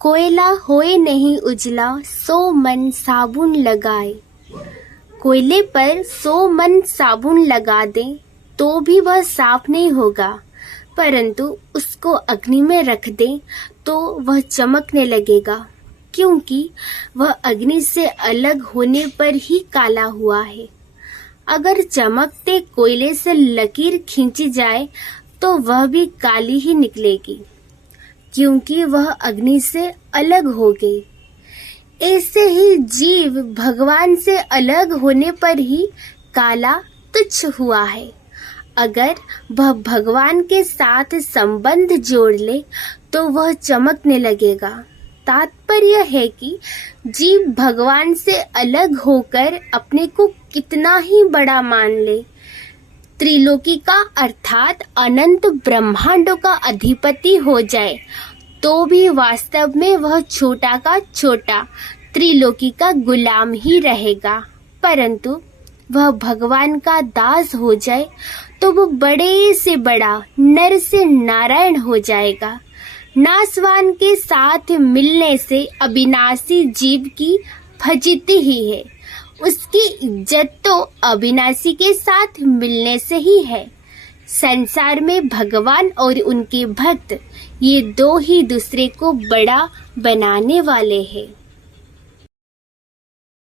कोयला होए नहीं उजला, सो मन साबुन लगाए। कोयले पर 100 मन साबुन लगा दें तो भी वह साफ नहीं होगा, परंतु उसको अग्नि में रख दें तो वह चमकने लगेगा, क्योंकि वह अग्नि से अलग होने पर ही काला हुआ है। अगर चमकते कोयले से लकीर खींची जाए तो वह भी काली ही निकलेगी, क्योंकि वह अग्नि से अलग हो गई। ऐसे ही जीव भगवान से अलग होने पर ही काला तुच्छ हुआ है। अगर वह भगवान के साथ संबंध जोड़ ले तो वह चमकने लगेगा। तात्पर्य है कि जीव भगवान से अलग होकर अपने को कितना ही बड़ा मान ले, त्रिलोकी का अर्थात अनंत ब्रह्मांडों का अधिपति हो जाए, तो भी वास्तव में वह छोटा का छोटा त्रिलोकी का गुलाम ही रहेगा। परंतु वह भगवान का दास हो जाए तो वो बड़े से बड़ा, नर से नारायण हो जाएगा। नासवान के साथ मिलने से अविनाशी जीव की फजीती ही है। उसकी इज्जत तो अविनाशी के साथ मिलने से ही है। संसार में भगवान और उनके भक्त, ये दो ही दूसरे को बड़ा बनाने वाले हैं।